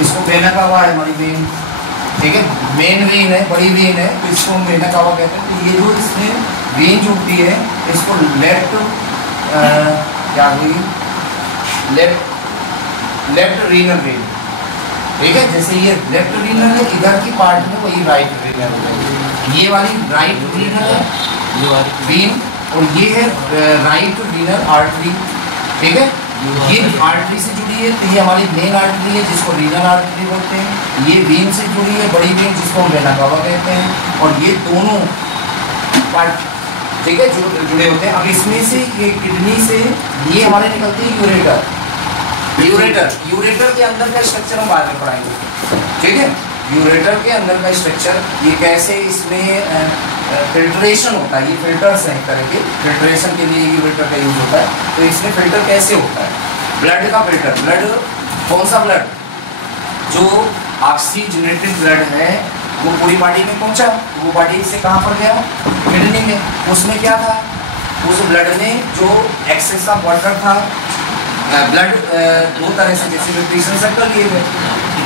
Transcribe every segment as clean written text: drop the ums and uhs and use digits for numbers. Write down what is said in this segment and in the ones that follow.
इसको vena cava है हमारी वेन, ठीक है, मेन वेन है, बड़ी वेन है, तो इसको हम वेना कावा कहते हैं। तो ये जो इसमें वेन जुड़ती है इसको लेफ्ट क्या हुई, लेफ्ट रीनल वेन, ठीक है। जैसे ये लेफ्ट रीनल है, इधर की पार्ट में वही राइट रीनल है, ये वाली राइट रीनल है वेन, और ये है राइट रीनल आर्टरी, ठीक है। ये आर्टरी से जुड़ी है, तो ये हमारी मेन आर्टरी है जिसको रीनल आर्टरी बोलते हैं। ये वेन से जुड़ी है, बड़ी वेन, जिसको हम वेना कावा कहते हैं। और ये दोनों पार्ट, ठीक है, जुड़े होते हैं। अब इसमें से ये किडनी से ये हमारे निकलती है यूरेटर के अंदर का स्ट्रक्चर हम बाद में पढ़ाएंगे, ठीक है। यूरेटर के अंदर का स्ट्रक्चर, ये कैसे इसमें फिल्ट्रेशन होता है, ये फिल्टर्स हैं एक तरह के, फिल्ट्रेशन के लिए यूरेटर का यूज होता है। तो इसमें फिल्टर कैसे होता है, ब्लड का फिल्टर, ब्लड कौन सा ब्लड, जो ऑक्सीजनेटेड ब्लड है वो पूरी बॉडी में पहुंचा, वो बॉडी से कहाँ पर गया, किडनी में। उसमें क्या था, उस ब्लड में जो एक्सेस ऑफ वाटर था, ब्लड दो तरह से, जैसे न्यूट्रिशन सर्कल लिए हुए,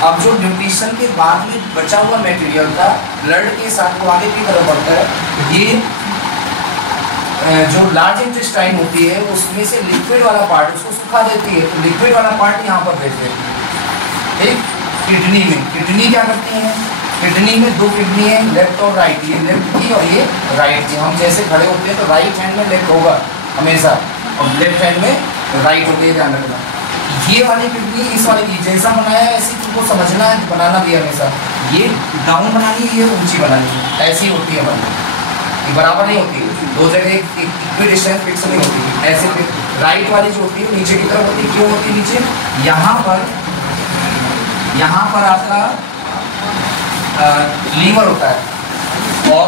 अब जो न्यूट्रिशन के बाद में बचा हुआ मटेरियल था ब्लड के साथ वो आगे की तरफ बढ़ता है। ये जो लार्ज इंटेस्टाइन होती है उसमें से लिक्विड वाला पार्ट उसको सुखा देती है, तो लिक्विड वाला पार्ट यहाँ पर भेज देती है, ठीक। किडनी में, किडनी क्या करती है, किडनी में दो किडनी है, लेफ्ट और राइट, ये लेफ्ट की और ये राइट की। हम जैसे खड़े होते हैं तो राइट हैंड में लेफ्ट होगा हमेशा, और लेफ्ट हैंड में राइट होती है, ध्यान रखना। ये वाली किडनी इस वाली की जैसा बनाया है ऐसी तुमको समझना है, बनाना भी हमेशा ये डाउन बनानी है, ये ऊंची बनानी है, ऐसी होती है हमारी, ये बराबर नहीं होती है, दो जगह इक्वल डिस्टेंस फिक्स नहीं होती है। ऐसे राइट वाली जो होती है नीचे की तरफ होती है, क्यों होती है नीचे, यहाँ पर आपका लीवर होता है, और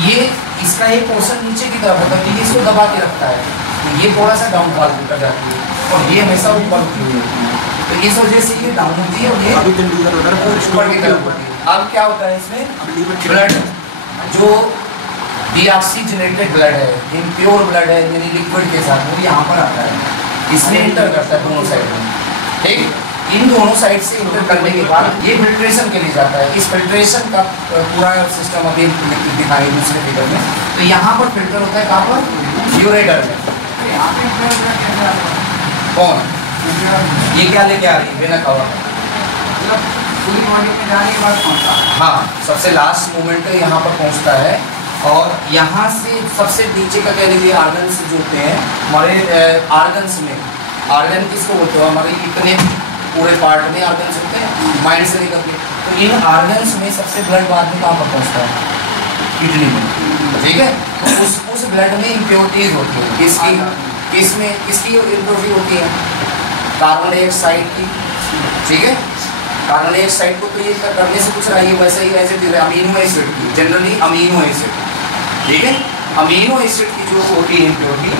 ये इसका एक पोर्शन नीचे की तरफ होता है, तो ये इसको दबा के रखता है, तो ये थोड़ा सा डाउन फॉल कर जाती है, और ये हमेशा ऊपर होती है, तो इस वजह से ये डाउन होती है और ये ऊपर की तरफ होती है। अब क्या होता है इसमें, ब्लड जो डीऑक्सीजनेटेड ब्लड है, इम्प्योर ब्लड है, यानी लिक्विड के साथ, वो यहाँ पर आता है, इसमें इंटर करता है दोनों साइड में, ठीक। इन दोनों साइड से इंटर करने के बाद ये फिल्ट्रेशन के लिए जाता है। इस फिल्ट्रेशन का पूरा सिस्टम अभी दिखाई दूसरे फिगर में। तो यहाँ पर फिल्टर होता है कहाँ पर, यूरेटर में। कौन ये क्या लेके आ रही है, वेना कावा, पूरी बॉडी में जाने के बाद पहुँचता है, हाँ, सबसे लास्ट मोमेंट यहाँ पर पहुँचता है। और यहाँ से सबसे नीचे का कह लीजिए आर्गन्स जो होते हैं हमारे, आर्गन्स में, आर्गन किसको बोलते हो, हमारे इतने पूरे पार्ट में आर्गन्स होते हैं माइंड से लेकर के, तो इन आर्गन्स में सबसे ब्लड बाद में कहाँ पर पहुँचता है, किडनी में, ठीक है। तो उस ब्लड में इम्प्योरिटीज होती है, किसकी इम्प्योरिटी होती है, कार्बन डाइऑक्साइड की, ठीक है। कार्बन डाइऑक्साइड को तो ये करने से कुछ रहा है, वैसे ही एसिड, अमीनो एसिड की, जनरली अमीनो एसिड, ठीक है। अमीनो एसिड की जो होती है इम्प्योरिटी,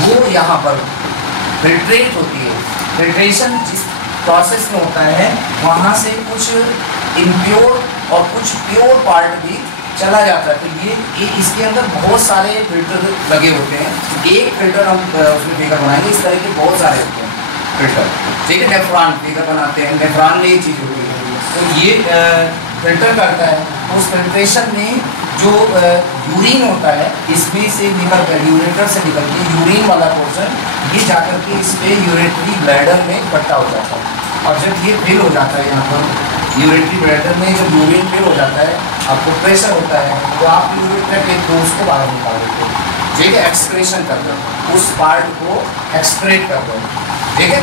वो यहाँ पर फिल्ट्रेट होती है। फिल्ट्रेशन जिस प्रोसेस में होता है वहाँ से कुछ इम्प्योर और कुछ प्योर पार्ट भी चला जाता है। तो ये इसके अंदर बहुत सारे फिल्टर लगे होते हैं, एक फिल्टर हम उसमें फिगर बनाएंगे, इस तरह के बहुत सारे होते हैं फिल्टर, ठीक है। नेफ्रॉन फिगर बनाते हैं, नेफ्रॉन में ये चीज़ होती है, तो ये फिल्टर करता है। उस फिल्ट्रेशन में जो यूरिन होता है इसमें से निकल कर, यूरेटर से निकल के यूरिन वाला पोर्शन ये जाकर के इस पे यूरेटरी ब्लैडर में इकट्ठा हो जाता है। और जब ये फिल हो जाता है यहाँ पर यूरेटरी ब्लैडर में, जब यूरिन फिल हो जाता है, आपको प्रेशर होता है, तो आप यूरेटर के थ्रू उसको बाहर निकाल देते हो, ठीक है। एक्सक्रेशन कर दो, उस पार्ट को एक्सक्रेट कर दो, ठीक है।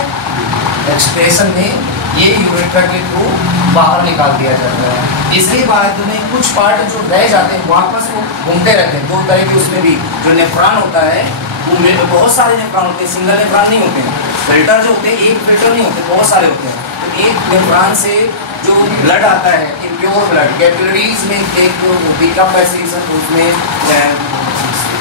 एक्सक्रेशन में ये यूरेटर के थ्रू बाहर निकाल दिया जाता है। इसके बाद में कुछ पार्ट जो रह जाते हैं वापस वो घूमते रहते हैं, दो तरह के उसमें भी जो नेफ्रॉन होता है, वो बहुत सारे नेफ्रॉन होते हैं, सिंगल नेफ्रॉन नहीं होते हैं। फिल्टर जो होते हैं एक फिल्टर नहीं होते, बहुत सारे होते हैं। तो एक नेफ्रॉन से जो ब्लड आता है, इम्प्योर ब्लड, कैपिलरीज में एक पिकअप उसमें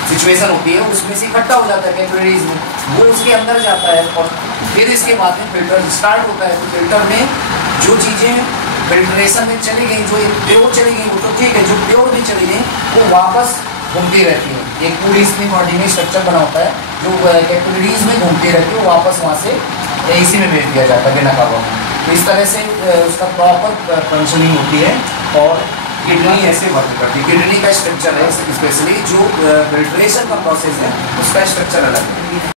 सिचुएशन होती है, उसमें से इकट्ठा हो जाता है कैपिलरीज में, वो उसके अंदर जाता है, और फिर इसके बाद में फिल्टर स्टार्ट होता है। तो फिल्टर में जो चीज़ें फिल्ट्रेशन में चली गई, जो प्योर चली गई वो तो ठीक है, जो प्योर भी चली गई वो वापस घूमती रहती है। एक पूरी इसमें बॉडी में स्ट्रक्चर बना होता है जो कैपिलरीज में घूमती रहती है, वो वापस वहाँ से इसी में भेज दिया जाता है वेना कावा में, तो इस तरह से उसका प्रॉपर फंक्शनिंग होती है। और किडनी ऐसे वर्क करती है। किडनी का स्ट्रक्चर है स्पेशली, जो फिल्ट्रेशन का प्रोसेस है उसका स्ट्रक्चर अलग है।